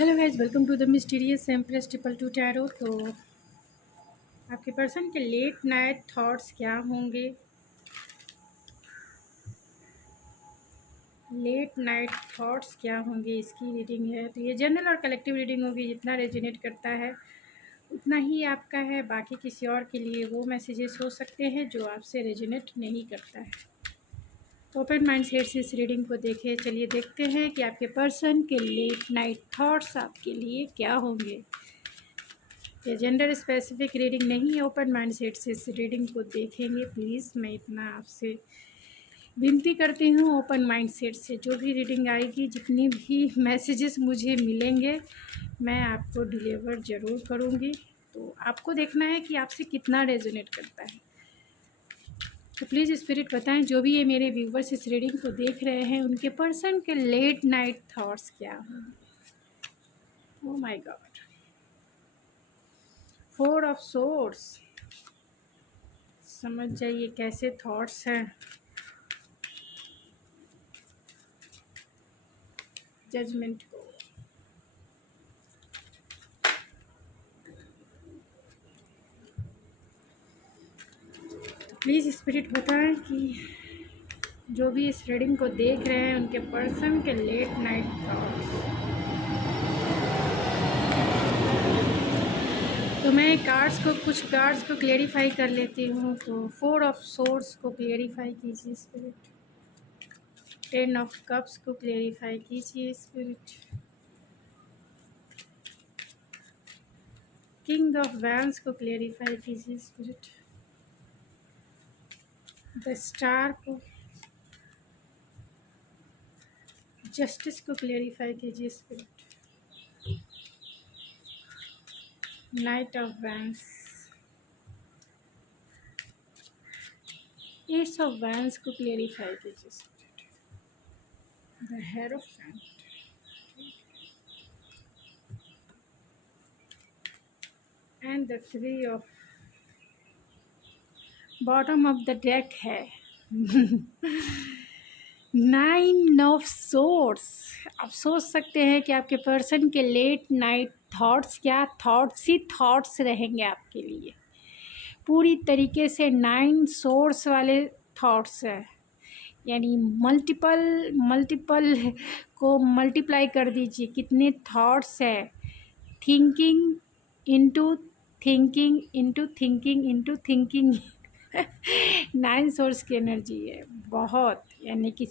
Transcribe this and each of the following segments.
Hello guys, welcome to the mysterious empress triple two tarot. तो आपके person के late night thoughts क्या होंगे? लेट नाइट थॉट्स क्या होंगे, इसकी रीडिंग है। तो ये जनरल और कलेक्टिव रीडिंग होगी। जितना रेजोनेट करता है उतना ही आपका है। बाकी किसी और के लिए वो मैसेजेस हो सकते हैं जो आपसे रेजोनेट नहीं करता है। ओपन माइंड सेट से इस रीडिंग को देखें। चलिए देखते हैं कि आपके पर्सन के लेट नाइट थॉट्स आपके लिए क्या होंगे। ये जेंडर स्पेसिफिक रीडिंग नहीं है। ओपन माइंड सेट से इस रीडिंग को देखेंगे। प्लीज़ मैं इतना आपसे विनती करती हूँ, ओपन माइंड सेट से जो भी रीडिंग आएगी, जितनी भी मैसेजेस मुझे मिलेंगे, मैं आपको डिलीवर ज़रूर करूँगी। तो आपको देखना है कि आपसे कितना रेजोनेट करता है। तो प्लीज़ स्पिरिट बताएं, जो भी ये मेरे व्यूवर्स इस रीडिंग को देख रहे हैं, उनके पर्सन के लेट नाइट थॉट्स क्या होंगे। Oh my God, 4 of swords. समझ जाइए कैसे थॉट्स हैं। जजमेंट को प्लीज़ स्पिरिट बताएं कि जो भी इस रीडिंग को देख रहे हैं, उनके पर्सन के लेट नाइट थॉट्स। तो मैं कुछ कार्ड्स को क्लेरिफाई कर लेती हूँ। तो 4 ऑफ सोर्ड्स को क्लेरिफाई कीजिए स्पिरिट। 10 ऑफ कप्स को क्लेरिफाई कीजिए स्पिरिट। किंग ऑफ वैंड्स को क्लेरिफाई कीजिए स्पिरिट। द स्टार को, जस्टिस को क्लेरिफाई कीजिए spirit. Night of wands, S of wands को क्लेरिफाई कीजिए spirit. The hierophant, and the 3 of, bottom of the deck है 9 ऑफ सोर्ड्स। आप सोच सकते हैं कि आपके पर्सन के लेट नाइट थॉट्स क्या थॉट्स ही थॉट्स रहेंगे आपके लिए। पूरी तरीके से 9 सोर्स वाले थॉट्स है, यानी मल्टीपल को मल्टीप्लाई कर दीजिए। कितने थॉट्स है। Thinking into thinking into thinking into thinking 9 source की एनर्जी है बहुत, यानी कि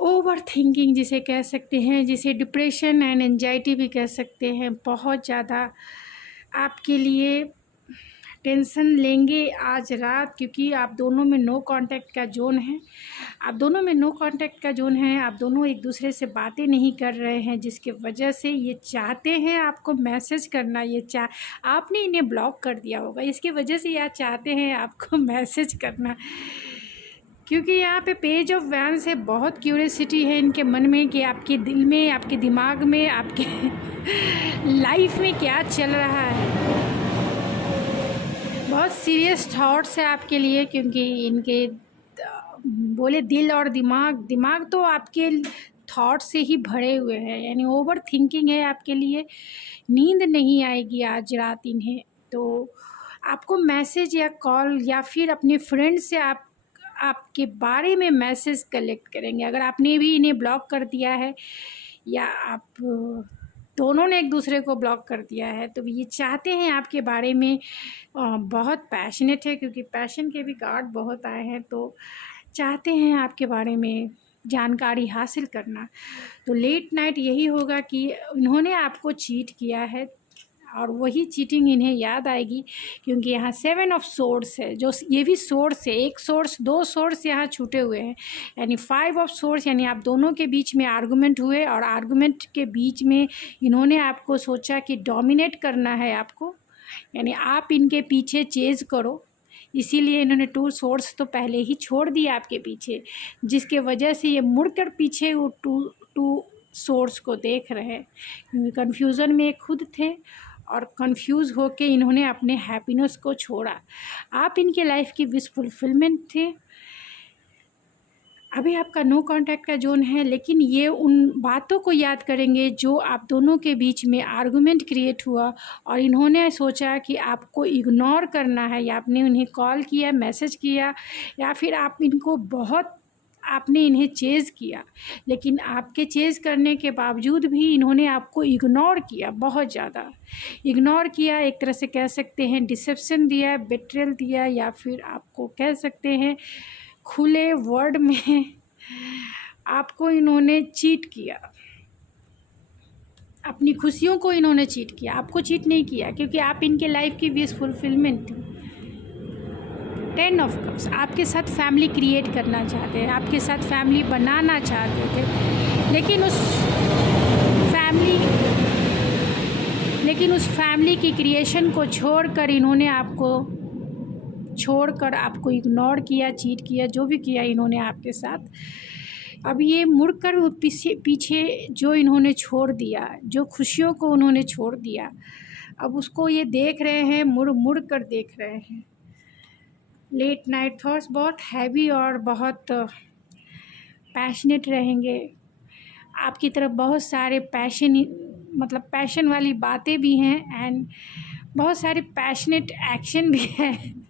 ओवर थिंकिंग जिसे कह सकते हैं, जिसे डिप्रेशन एंड एंजाइटी भी कह सकते हैं। बहुत ज़्यादा आपके लिए टेंशन लेंगे आज रात, क्योंकि आप दोनों में नो कांटेक्ट का जोन है। आप दोनों में नो कांटेक्ट का जोन है। आप दोनों एक दूसरे से बातें नहीं कर रहे हैं, जिसके वजह से ये चाहते हैं आपको मैसेज करना। आपने इन्हें ब्लॉक कर दिया होगा, इसके वजह से ये चाहते हैं आपको मैसेज करना, क्योंकि यहाँ पे पेज ऑफ वैंड्स है। बहुत क्यूरियोसिटी है इनके मन में कि आपके दिल में, आपके दिमाग में, आपके लाइफ में क्या चल रहा है। बहुत सीरियस थॉट्स है आपके लिए, क्योंकि इनके बोले दिल और दिमाग तो आपके थॉट से ही भरे हुए हैं, यानी ओवर थिंकिंग है आपके लिए। नींद नहीं आएगी आज रात इन्हें। तो आपको मैसेज या कॉल या फिर अपने फ्रेंड से आपके बारे में मैसेज कलेक्ट करेंगे। अगर आपने भी इन्हें ब्लॉक कर दिया है या आप दोनों ने एक दूसरे को ब्लॉक कर दिया है, तो ये चाहते हैं आपके बारे में। बहुत पैशनेट है, क्योंकि पैशन के भी कार्ड बहुत आए हैं। तो चाहते हैं आपके बारे में जानकारी हासिल करना। तो लेट नाइट यही होगा कि इन्होंने आपको चीट किया है, और वही चीटिंग इन्हें याद आएगी, क्योंकि यहाँ 7 ऑफ सोर्ड्स है, जो ये भी सोर्स है। एक सोर्स, 2 सोर्स यहाँ छूटे हुए हैं, यानी 5 ऑफ सोर्स। यानी आप दोनों के बीच में आर्गुमेंट हुए, और आर्गुमेंट के बीच में इन्होंने आपको सोचा कि डोमिनेट करना है आपको, यानी आप इनके पीछे चेज़ करो। इसीलिए इन्होंने 2 सोर्स तो पहले ही छोड़ दिए आपके पीछे, जिसके वजह से ये मुड़कर पीछे वो टू सोर्स को देख रहे हैं, क्योंकि कन्फ्यूज़न में खुद थे और कंफ्यूज होके इन्होंने अपने हैप्पीनेस को छोड़ा। आप इनके लाइफ की विश फुलफिलमेंट थे। अभी आपका नो कांटेक्ट का जोन है, लेकिन ये उन बातों को याद करेंगे जो आप दोनों के बीच में आर्गुमेंट क्रिएट हुआ और इन्होंने सोचा कि आपको इग्नोर करना है, या आपने उन्हें कॉल किया, मैसेज किया, या फिर आप इनको बहुत आपने इन्हें चेज़ किया, लेकिन आपके चेज़ करने के बावजूद भी इन्होंने आपको इग्नोर किया, बहुत ज़्यादा इग्नोर किया। एक तरह से कह सकते हैं डिसेप्शन दिया, बेट्रेयल दिया, या फिर आपको कह सकते हैं खुले वर्ड में आपको इन्होंने चीट किया। अपनी खुशियों को इन्होंने चीट किया, आपको चीट नहीं किया, क्योंकि आप इनके लाइफ की विश फुलफिलमेंट थी। 10 ऑफ कप्स, आपके साथ फैमिली क्रिएट करना चाहते हैं, आपके साथ फैमिली बनाना चाहते थे, लेकिन उस फैमिली की क्रिएशन को छोड़कर इन्होंने आपको इग्नोर किया, चीट किया, जो भी किया इन्होंने आपके साथ। अब ये मुड़कर पीछे जो इन्होंने छोड़ दिया, जो खुशियों को उन्होंने छोड़ दिया, अब उसको ये देख रहे हैं, मुड़ कर देख रहे हैं। लेट नाइट थॉट्स बहुत हैवी और बहुत पैशनेट रहेंगे। आपकी तरफ बहुत सारे पैशन वाली बातें भी हैं, एंड बहुत सारे पैशनेट एक्शन भी है।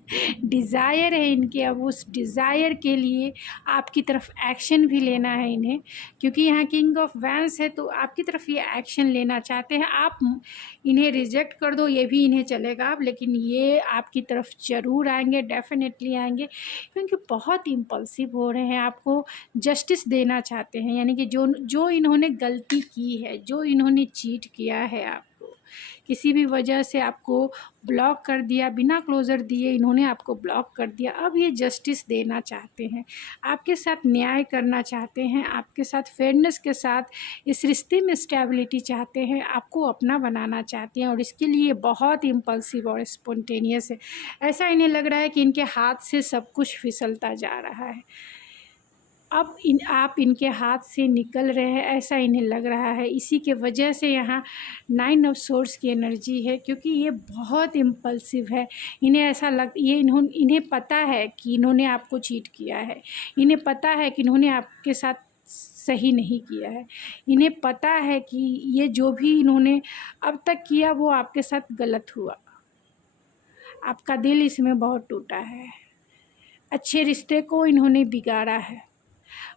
डिज़ायर है इनके, अब उस डिज़ायर के लिए आपकी तरफ एक्शन भी लेना है इन्हें, क्योंकि यहाँ किंग ऑफ वैंस है, तो आपकी तरफ ये एक्शन लेना चाहते हैं। आप इन्हें रिजेक्ट कर दो, ये भी इन्हें चलेगा, लेकिन ये आपकी तरफ ज़रूर आएंगे, डेफिनेटली आएंगे, क्योंकि बहुत इम्पल्सिव हो रहे हैं, आपको जस्टिस देना चाहते हैं। यानी कि जो इन्होंने गलती की है, जो इन्होंने चीट किया है, आपको किसी भी वजह से आपको ब्लॉक कर दिया, बिना क्लोज़र दिए इन्होंने आपको ब्लॉक कर दिया, अब ये जस्टिस देना चाहते हैं, आपके साथ न्याय करना चाहते हैं, आपके साथ फेयरनेस के साथ इस रिश्ते में स्टेबिलिटी चाहते हैं, आपको अपना बनाना चाहते हैं, और इसके लिए बहुत इम्पल्सिव और स्पॉन्टेनियस है। ऐसा इन्हें लग रहा है कि इनके हाथ से सब कुछ फिसलता जा रहा है, अब आप इनके हाथ से निकल रहे हैं, ऐसा इन्हें लग रहा है। इसी के वजह से यहाँ 9 ऑफ सोर्स की एनर्जी है, क्योंकि ये बहुत इम्पल्सिव है। इन्हें ऐसा इन्हें पता है कि इन्होंने आपको चीट किया है, इन्हें पता है कि इन्होंने आपके साथ सही नहीं किया है, इन्हें पता है कि ये जो भी इन्होंने अब तक किया वो आपके साथ गलत हुआ, आपका दिल इसमें बहुत टूटा है, अच्छे रिश्ते को इन्होंने बिगाड़ा है।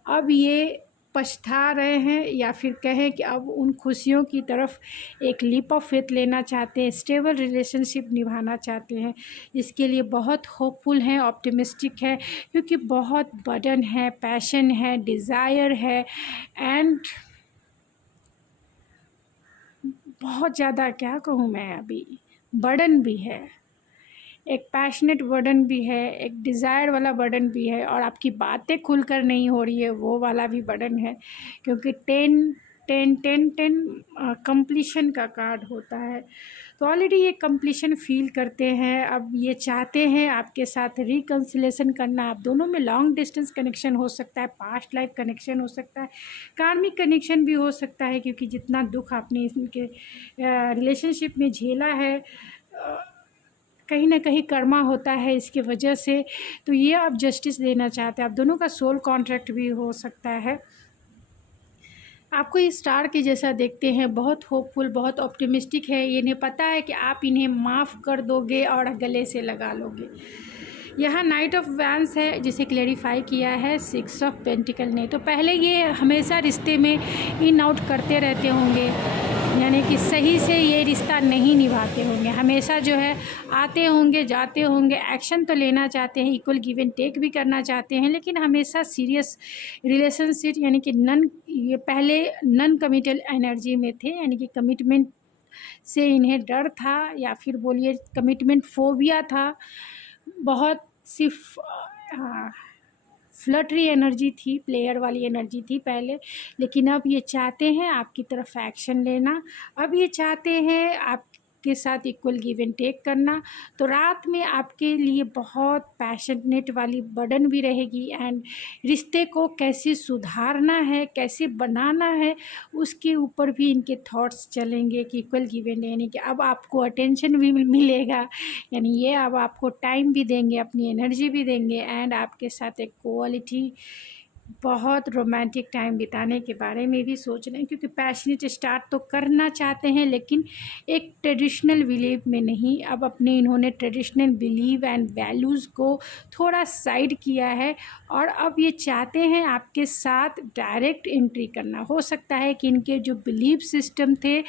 अब ये पछता रहे हैं, या फिर कहें कि अब उन खुशियों की तरफ एक लीप ऑफ फेथ लेना चाहते हैं, स्टेबल रिलेशनशिप निभाना चाहते हैं। इसके लिए बहुत होपफुल हैं, ऑप्टिमिस्टिक है, क्योंकि बहुत बर्डन है, पैशन है, डिज़ायर है, एंड बहुत ज़्यादा क्या कहूँ मैं, अभी बर्डन भी है, एक पैशनेट बर्डन भी है, एक डिज़ायर वाला बर्डन भी है, और आपकी बातें खुलकर नहीं हो रही है वो वाला भी बर्डन है, क्योंकि 10 कंप्लीशन का कार्ड होता है। तो ऑलरेडी ये कंप्लीशन फील करते हैं, अब ये चाहते हैं आपके साथ रिकन्सिलेशन करना। आप दोनों में लॉन्ग डिस्टेंस कनेक्शन हो सकता है, पास्ट लाइफ कनेक्शन हो सकता है, कार्मिक कनेक्शन भी हो सकता है, क्योंकि जितना दुख आपने इनके रिलेशनशिप में झेला है, कहीं ना कहीं कर्मा होता है इसके वजह से। तो ये आप जस्टिस देना चाहते हैं, आप दोनों का सोल कॉन्ट्रैक्ट भी हो सकता है। आपको ये स्टार के जैसा देखते हैं, बहुत होपफुल, बहुत ऑप्टिमिस्टिक है। ये इन्हें पता है कि आप इन्हें माफ़ कर दोगे और गले से लगा लोगे। यहाँ नाइट ऑफ वैंस है, जिसे क्लेरिफाई किया है 6 ऑफ पेंटिकल ने। तो पहले ये हमेशा रिश्ते में इन आउट करते रहते होंगे, यानी कि सही से ये रिश्ता नहीं निभाते होंगे, हमेशा जो है आते होंगे, जाते होंगे, एक्शन तो लेना चाहते हैं, इक्वल गिव एंड टेक भी करना चाहते हैं, लेकिन हमेशा सीरियस रिलेशनशिप, यानी कि ये पहले नॉन कमिटल एनर्जी में थे, यानी कि कमिटमेंट से इन्हें डर था, या फिर बोलिए कमिटमेंट फोबिया था। बहुत सिर्फ फ्लटरी एनर्जी थी, प्लेयर वाली एनर्जी थी पहले, लेकिन अब ये चाहते हैं आपकी तरफ एक्शन लेना, अब ये चाहते हैं आपके साथ इक्वल गिव एंड टेक करना। तो रात में आपके लिए बहुत पैशनेट वाली बर्डन भी रहेगी, एंड रिश्ते को कैसे सुधारना है, कैसे बनाना है, उसके ऊपर भी इनके थॉट्स चलेंगे कि इक्वल गिव एंड, यानी कि अब आपको अटेंशन भी मिलेगा, यानी ये अब आपको टाइम भी देंगे, अपनी एनर्जी भी देंगे, एंड आपके साथ एक क्वालिटी बहुत रोमांटिक टाइम बिताने के बारे में भी सोच रहे हैं, क्योंकि पैशनेट स्टार्ट तो करना चाहते हैं लेकिन एक ट्रेडिशनल बिलीव में नहीं। अब अपने इन्होंने ट्रेडिशनल बिलीव एंड वैल्यूज़ को थोड़ा साइड किया है और अब ये चाहते हैं आपके साथ डायरेक्ट एंट्री करना। हो सकता है कि इनके जो बिलीव सिस्टम थे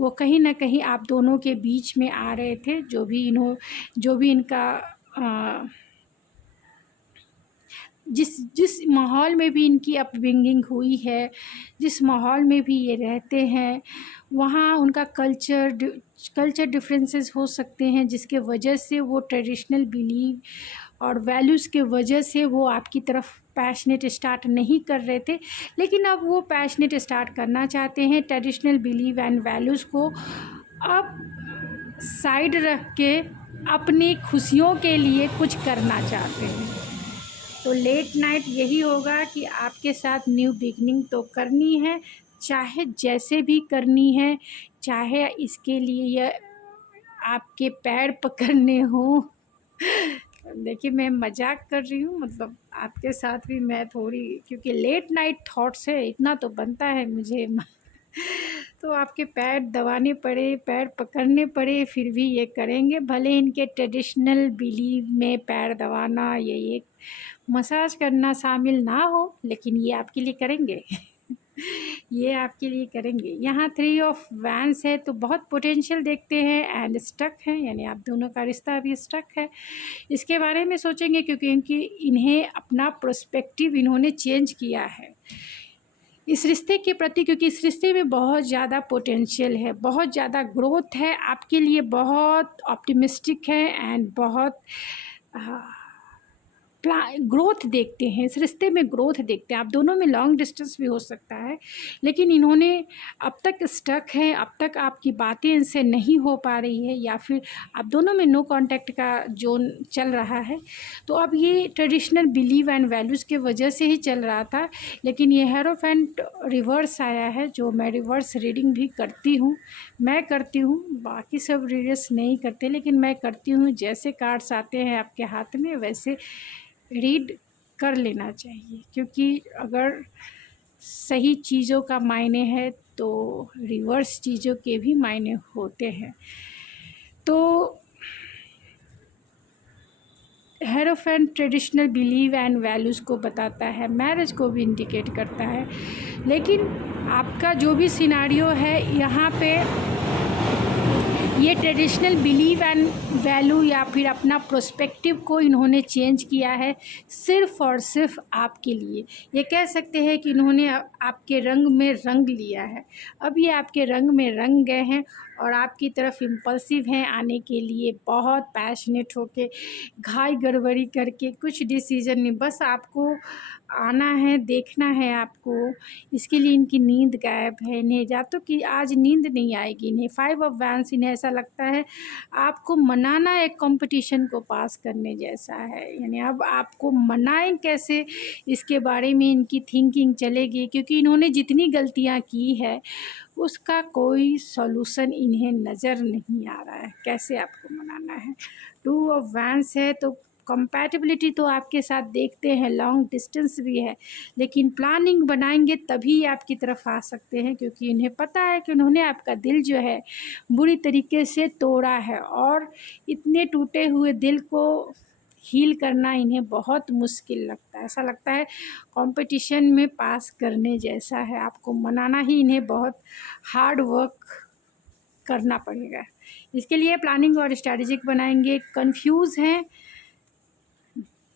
वो कहीं ना कहीं आप दोनों के बीच में आ रहे थे। जो भी इनका जिस माहौल में भी इनकी अपब्रिंगिंग हुई है, जिस माहौल में भी ये रहते हैं, वहाँ उनका कल्चर डिफरेंसेस हो सकते हैं, जिसके वजह से वो ट्रेडिशनल बिलीव और वैल्यूज़ के वजह से वो आपकी तरफ पैशनेट स्टार्ट नहीं कर रहे थे। लेकिन अब वो पैशनेट स्टार्ट करना चाहते हैं। ट्रेडिशनल बिलीव एंड वैल्यूज़ को अब साइड रख के अपनी खुशियों के लिए कुछ करना चाहते हैं। तो लेट नाइट यही होगा कि आपके साथ न्यू बिगनिंग तो करनी है, चाहे जैसे भी करनी है, चाहे इसके लिए यह आपके पैर पकड़ने हो। देखिए मैं मजाक कर रही हूँ, मतलब आपके साथ भी मैं थोड़ी, क्योंकि लेट नाइट थॉट्स है, इतना तो बनता है मुझे। तो आपके पैर दबाने पड़े, पैर पकड़ने पड़े, फिर भी ये करेंगे। भले इनके ट्रेडिशनल बिलीव में पैर दबाना, ये मसाज करना शामिल ना हो, लेकिन ये आपके लिए करेंगे। ये आपके लिए करेंगे। यहाँ 3 ऑफ वैंस है, तो बहुत पोटेंशियल देखते हैं एंड स्टक हैं, यानी आप दोनों का रिश्ता अभी स्टक है। इसके बारे में सोचेंगे क्योंकि इन्हें अपना पर्सपेक्टिव इन्होंने चेंज किया है इस रिश्ते के प्रति, क्योंकि इस रिश्ते में बहुत ज़्यादा पोटेंशियल है, बहुत ज़्यादा ग्रोथ है आपके लिए, बहुत ऑप्टिमिस्टिक है एंड बहुत ग्रोथ देखते हैं। इस रिश्ते में ग्रोथ देखते हैं। आप दोनों में लॉन्ग डिस्टेंस भी हो सकता है, लेकिन इन्होंने अब तक स्टक हैं, अब तक आपकी बातें इनसे नहीं हो पा रही है, या फिर आप दोनों में नो कांटेक्ट का जोन चल रहा है। तो अब ये ट्रेडिशनल बिलीव एंड वैल्यूज़ के वजह से ही चल रहा था, लेकिन ये हेरोफेंट रिवर्स आया है, जो मैं रिवर्स रीडिंग भी करती हूँ। मैं करती हूँ, बाकी सब रीडर्स नहीं करते, लेकिन मैं करती हूँ। जैसे कार्ड्स आते हैं आपके हाथ में वैसे रीड कर लेना चाहिए, क्योंकि अगर सही चीज़ों का मायने है तो रिवर्स चीज़ों के भी मायने होते हैं। तो hierophant traditional believe and values को बताता है, मैरिज को भी इंडिकेट करता है, लेकिन आपका जो भी सिनारियो है यहाँ पे ये ट्रेडिशनल बिलीव एंड वैल्यू या फिर अपना प्रोस्पेक्टिव को इन्होंने चेंज किया है सिर्फ़ और सिर्फ आपके लिए। ये कह सकते हैं कि इन्होंने आपके रंग में रंग लिया है। अब ये आपके रंग में रंग गए हैं और आपकी तरफ इम्पल्सिव हैं आने के लिए, बहुत पैशनेट होके, घाई गड़बड़ी करके कुछ डिसीज़न नहीं, बस आपको आना है, देखना है आपको। इसके लिए इनकी नींद गायब है। इन्हें या तो कि आज नींद नहीं आएगी इन्हें। 5 ऑफ वैंस, इन्हें ऐसा लगता है आपको मनाना एक कंपटीशन को पास करने जैसा है, यानी अब आपको मनाएं कैसे, इसके बारे में इनकी थिंकिंग चलेगी, क्योंकि इन्होंने जितनी गलतियां की है उसका कोई सॉल्यूशन इन्हें नज़र नहीं आ रहा है, कैसे आपको मनाना है। 2 ऑफ वैंस है, तो कंपैटिबिलिटी तो आपके साथ देखते हैं, लॉन्ग डिस्टेंस भी है, लेकिन प्लानिंग बनाएंगे तभी आपकी तरफ आ सकते हैं, क्योंकि इन्हें पता है कि उन्होंने आपका दिल जो है बुरी तरीके से तोड़ा है, और इतने टूटे हुए दिल को हील करना इन्हें बहुत मुश्किल लगता है। ऐसा लगता है कंपटीशन में पास करने जैसा है, आपको मनाना ही इन्हें बहुत हार्ड वर्क करना पड़ेगा। इसके लिए प्लानिंग और स्ट्रैटेजिक बनाएंगे। कंफ्यूज हैं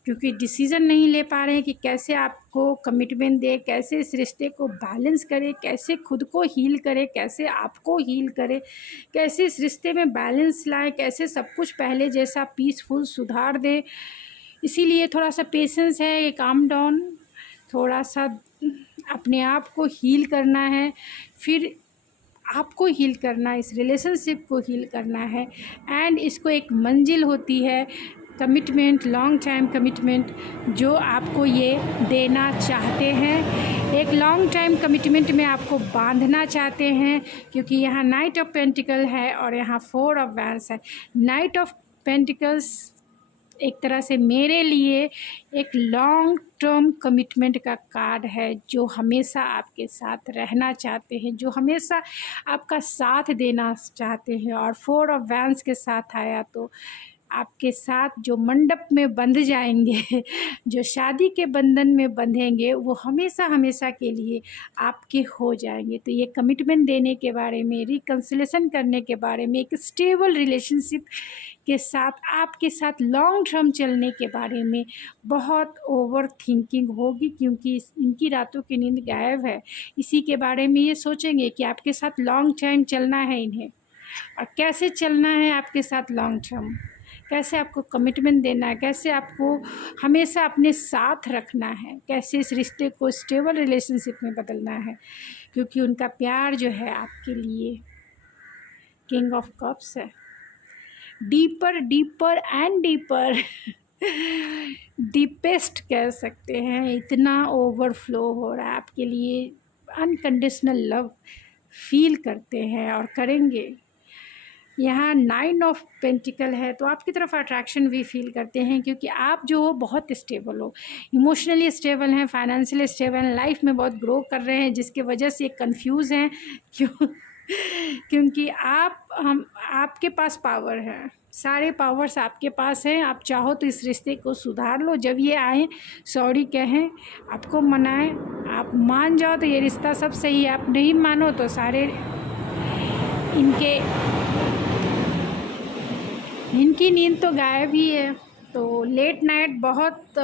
क्योंकि डिसीज़न नहीं ले पा रहे हैं कि कैसे आपको कमिटमेंट दे, कैसे इस रिश्ते को बैलेंस करे, कैसे खुद को हील करे, कैसे आपको हील करे, कैसे इस रिश्ते में बैलेंस लाए, कैसे सब कुछ पहले जैसा पीसफुल सुधार दे। इसीलिए थोड़ा सा पेशेंस है, काम डाउन, थोड़ा सा अपने आप को हील करना है, फिर आपको हील करना, इस रिलेशनशिप को हील करना है। एंड इसको एक मंजिल होती है, कमिटमेंट, लॉन्ग टाइम कमिटमेंट, जो आपको ये देना चाहते हैं। एक लॉन्ग टाइम कमिटमेंट में आपको बांधना चाहते हैं, क्योंकि यहाँ नाइट ऑफ पेंटिकल है और यहाँ 4 ऑफ वैंस है। नाइट ऑफ पेंटिकल्स एक तरह से मेरे लिए एक लॉन्ग टर्म कमिटमेंट का कार्ड है, जो हमेशा आपके साथ रहना चाहते हैं, जो हमेशा आपका साथ देना चाहते हैं। और 4 ऑफ वैंड्स के साथ आया तो आपके साथ जो मंडप में बंध जाएंगे जो शादी के बंधन में बंधेंगे, वो हमेशा हमेशा के लिए आपके हो जाएंगे। तो ये कमिटमेंट देने के बारे में, रिकन्सिलेशन करने के बारे में, एक स्टेबल रिलेशनशिप के साथ आपके साथ लॉन्ग टर्म चलने के बारे में बहुत ओवर थिंकिंग होगी, क्योंकि इनकी रातों की नींद गायब है। इसी के बारे में ये सोचेंगे कि आपके साथ लॉन्ग टाइम चलना है इन्हें, और कैसे चलना है आपके साथ लॉन्ग टर्म, कैसे आपको कमिटमेंट देना है, कैसे आपको हमेशा अपने साथ रखना है, कैसे इस रिश्ते को स्टेबल रिलेशनशिप में बदलना है। क्योंकि उनका प्यार जो है आपके लिए किंग ऑफ कप्स है। Deeper deeper and deeper deepest कह सकते हैं, इतना ओवरफ्लो हो रहा है आपके लिए। अनकंडीशनल लव फील करते हैं और करेंगे। यहाँ 9 ऑफ पेंटिकल है, तो आपकी तरफ अट्रैक्शन भी फील करते हैं, क्योंकि आप जो हो बहुत स्टेबल हो, इमोशनली स्टेबल हैं, फाइनेंशियली स्टेबल हैं, लाइफ में बहुत ग्रो कर रहे हैं, जिसके वजह से कंफ्यूज हैं क्योंकि आपके पास पावर है, सारे पावर्स आपके पास हैं। आप चाहो तो इस रिश्ते को सुधार लो। जब ये आए सॉरी कहें, आपको मनाएं, आप मान जाओ तो ये रिश्ता सब सही है, आप नहीं मानो तो सारे इनकी नींद तो गायब ही है। तो लेट नाइट बहुत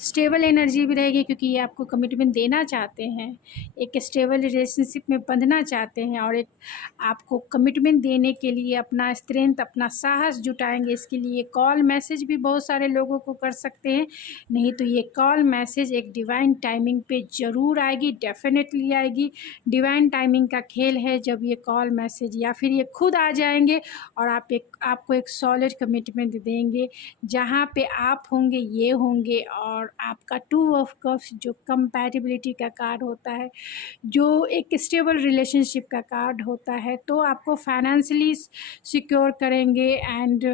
स्टेबल एनर्जी भी रहेगी, क्योंकि ये आपको कमिटमेंट देना चाहते हैं, एक स्टेबल रिलेशनशिप में बंधना चाहते हैं, और एक आपको कमिटमेंट देने के लिए अपना स्ट्रेंथ, अपना साहस जुटाएंगे। इसके लिए कॉल मैसेज भी बहुत सारे लोगों को कर सकते हैं, नहीं तो ये कॉल मैसेज एक डिवाइन टाइमिंग पे ज़रूर आएगी, डेफिनेटली आएगी। डिवाइन टाइमिंग का खेल है, जब ये कॉल मैसेज या फिर ये खुद आ जाएंगे और आपको एक सॉलिड कमिटमेंट देंगे, जहाँ पे आप होंगे, ये होंगे। और आपका 2 ऑफ कप्स जो कंपैटिबिलिटी का कार्ड होता है, जो एक स्टेबल रिलेशनशिप का कार्ड होता है, तो आपको फाइनेंशियली सिक्योर करेंगे एंड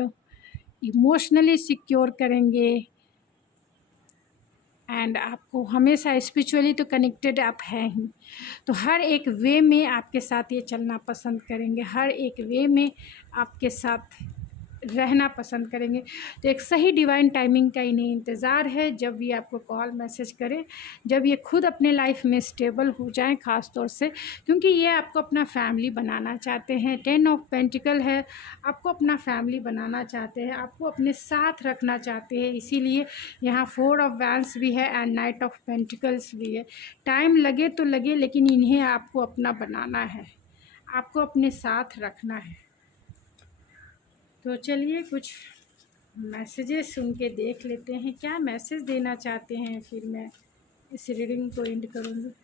इमोशनली सिक्योर करेंगे, एंड आपको हमेशा स्पिरिचुअली तो कनेक्टेड आप हैं ही। तो हर एक वे में आपके साथ ये चलना पसंद करेंगे, हर एक वे में आपके साथ रहना पसंद करेंगे। तो एक सही डिवाइन टाइमिंग का इन्हें इंतज़ार है, जब ये आपको कॉल मैसेज करें, जब ये खुद अपने लाइफ में स्टेबल हो जाएं, ख़ास तौर से क्योंकि ये आपको अपना फैमिली बनाना चाहते हैं। 10 ऑफ पेंटिकल है, आपको अपना फैमिली बनाना चाहते हैं, आपको अपने साथ रखना चाहते हैं, इसीलिए यहाँ 4 ऑफ वैंड्स भी है एंड नाइट ऑफ पेंटिकल्स भी है। टाइम लगे तो लगे, लेकिन इन्हें आपको अपना बनाना है, आपको अपने साथ रखना है। तो चलिए कुछ मैसेजेस सुन के देख लेते हैं, क्या मैसेज देना चाहते हैं, फिर मैं इस रीडिंग को एंड करूँगी।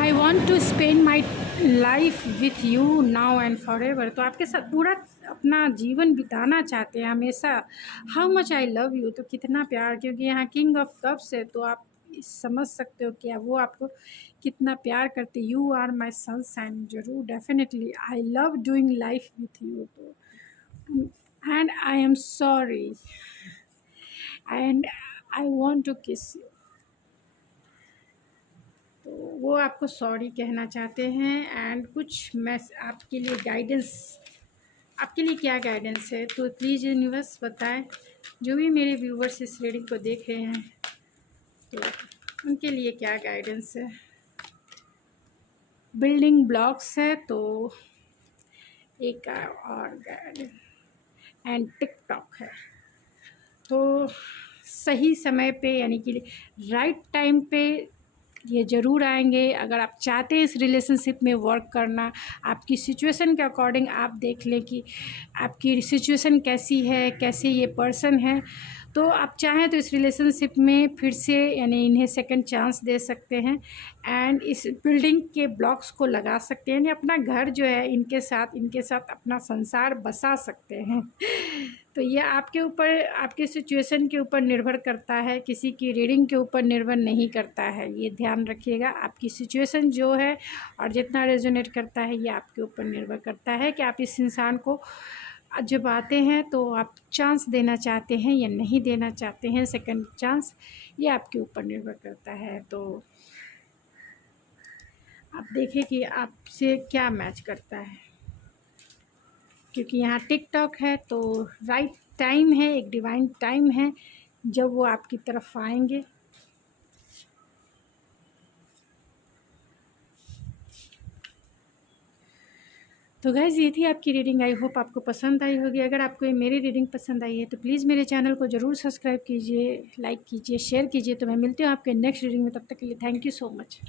I want to spend my life with you now and forever. तो आपके साथ पूरा अपना जीवन बिताना चाहते हैं हमेशा। How much I love you, तो कितना प्यार, क्योंकि यहाँ किंग ऑफ कप्स है, तो आप समझ सकते हो कि वो आपको कितना प्यार करते। यू आर माई सनशाइन, जरूर definitely I love doing life with you. तो and I am sorry and I want to kiss you. तो वो आपको सॉरी कहना चाहते हैं एंड कुछ मैं आपके लिए गाइडेंस, आपके लिए क्या गाइडेंस है, तो प्लीज़ यूनिवर्स बताएं। जो भी मेरे व्यूवर्स इस रीडिंग को देख रहे हैं, तो उनके लिए क्या गाइडेंस है। बिल्डिंग ब्लॉक्स है, तो एक और गाइडेंस एंड टिकटॉक है। तो सही समय पे, यानी कि राइट टाइम पे ये ज़रूर आएंगे। अगर आप चाहते हैं इस रिलेशनशिप में वर्क करना, आपकी सिचुएशन के अकॉर्डिंग आप देख लें कि आपकी सिचुएशन कैसी है, कैसे ये पर्सन है, तो आप चाहें तो इस रिलेशनशिप में फिर से यानी इन्हें सेकंड चांस दे सकते हैं एंड इस बिल्डिंग के ब्लॉक्स को लगा सकते हैं, यानी अपना घर जो है इनके साथ अपना संसार बसा सकते हैं। तो ये आपके ऊपर, आपके सिचुएशन के ऊपर निर्भर करता है, किसी की रीडिंग के ऊपर निर्भर नहीं करता है, ये ध्यान रखिएगा। आपकी सिचुएशन जो है और जितना रेजोनेट करता है ये आपके ऊपर निर्भर करता है कि आप इस इंसान को जब आते हैं तो आप चांस देना चाहते हैं या नहीं देना चाहते हैं सेकंड चांस, ये आपके ऊपर निर्भर करता है। तो आप देखें कि आपसे क्या मैच करता है, क्योंकि यहाँ टिकटॉक है तो राइट टाइम है, एक डिवाइन टाइम है जब वो आपकी तरफ आएंगे। तो गाइज़ ये थी आपकी रीडिंग, आई होप आपको पसंद आई होगी। अगर आपको ये मेरी रीडिंग पसंद आई है तो प्लीज़ मेरे चैनल को ज़रूर सब्सक्राइब कीजिए, लाइक कीजिए, शेयर कीजिए। तो मैं मिलती हूँ आपके नेक्स्ट रीडिंग में, तब तक के लिए थैंक यू सो मच।